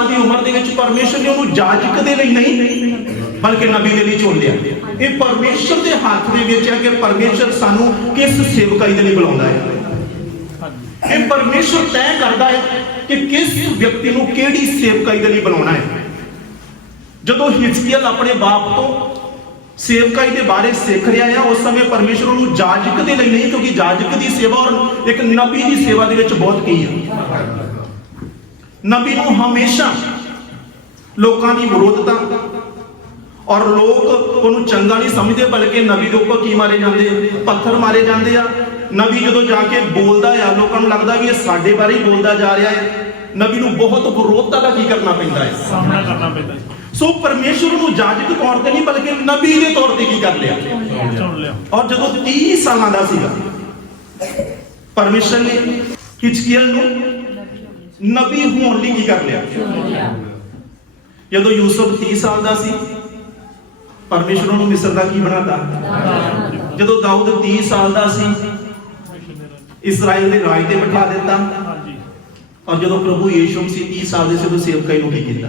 ਸਾਲ ਦੀ ਉਮਰ ਦੇ ਵਿੱਚ ਪਰਮੇਸ਼ਰ ਨੇ ਉਹਨੂੰ ਜਾਜਕ ਦੇ ਲਈ ਨਹੀਂ, ਬਲਕਿ ਨਬੀ ਦੇ ਲਈ ਚੁਣ ਲਿਆ। ਇਹ ਪਰਮੇਸ਼ਰ ਦੇ ਹੱਥ ਦੇ ਵਿੱਚ ਹੈ ਕਿ ਪਰਮੇਸ਼ਰ ਸਾਨੂੰ ਕਿਸ ਸੇਵਕਾਈ ਦੇ ਲਈ ਬੁਲਾਉਂਦਾ ਹੈ। ਇਹ ਪਰਮੇਸ਼ਰ ਤੈਅ ਕਰਦਾ ਹੈ ਕਿ ਕਿਸ ਵਿਅਕਤੀ ਨੂੰ ਕਿਹੜੀ ਸੇਵਕਾਈ ਦੇ ਲਈ ਬਣਾਉਣਾ ਹੈ। ਜਦੋਂ ਹਿਜ਼ਕੀਅਲ ਆਪਣੇ ਬਾਪ ਤੋਂ ਸੇਵਕਾਈ ਦੇ ਬਾਰੇ ਸਿੱਖ ਰਿਹਾ ਹੈ, ਉਸ ਸਮੇਂ ਪਰਮੇਸ਼ਰ ਉਹਨੂੰ ਜਾਜਕ ਦੇ ਲਈ ਨਹੀਂ, ਕਿਉਂਕਿ ਜਾਜਕ ਦੀ ਸੇਵਾ ਔਰ ਇੱਕ ਨਬੀ ਦੀ ਸੇਵਾ ਦੇ ਵਿੱਚ ਬਹੁਤ ਕੀ ਹੈ। ਨਬੀ ਨੂੰ ਹਮੇਸ਼ਾ ਲੋਕਾਂ ਦੀ ਵਿਰੋਧਤਾ ਔਰ ਲੋਕ ਉਹਨੂੰ ਚੰਗਾ ਨਹੀਂ ਸਮਝਦੇ ਬਲਕਿ ਨਬੀ ਦੇ ਉੱਪਰ ਕੀ ਮਾਰੇ ਜਾਂਦੇ ਪੱਥਰ ਮਾਰੇ ਜਾਂਦੇ ਆ। ਨਬੀ ਜਦੋਂ ਜਾ ਕੇ ਬੋਲਦਾ ਆ ਲੋਕਾਂ ਨੂੰ ਲੱਗਦਾ ਵੀ ਇਹ ਸਾਡੇ ਬਾਰੇ ਹੀ ਬੋਲਦਾ ਜਾ ਰਿਹਾ ਹੈ। ਨਬੀ ਨੂੰ ਬਹੁਤ ਵਿਰੋਧਤਾ ਦਾ ਕੀ ਕਰਨਾ ਪੈਂਦਾ ਹੈ? ਸਾਹਮਣਾ ਕਰਨਾ ਪੈਂਦਾ ਹੈ। ਸੋ ਪਰਮੇਸ਼ਰ ਨੂੰ ਜਾਜਕ ਤੌਰ ਤੇ ਨਹੀਂ ਬਲਕਿ ਨਬੀ ਦੇ ਤੌਰ ਤੇ ਕੀ ਕਰ ਲਿਆ? ਔਰ ਜਦੋਂ 30 ਸਾਲਾਂ ਦਾ ਸੀਗਾ ਪਰਮੇਸ਼ਰ ਨੇ ਹਿਜਕੀਅਲ ਨੂੰ ਨਬੀ ਹੋਣ ਲਈ ਕੀ ਕਰ ਲਿਆ? ਜਦੋਂ ਯੂਸਫ 30 ਸਾਲ ਦਾ ਸੀ, ਪਰਮੇਸ਼ਰ ਉਹਨੂੰ ਮਿਸਰ ਦਾ ਕੀ ਬਣਾਤਾ? ਜਦੋਂ ਦਾਊਦ 30 ਸਾਲ ਦਾ ਸੀ, ਇਸਰਾਇਲ ਦੇ ਰਾਜ ਤੇ ਬਿਠਾ ਦਿੱਤਾ। ਔਰ ਜਦੋਂ ਪ੍ਰਭੂ ਯੀਸ਼ੂ ਮਸੀਹ 30 ਸਾਲ ਦੇ ਸੀ, ਉਦੋਂ ਸੇਵਕਾਈ ਨੂੰ ਕੀ ਕੀਤਾ?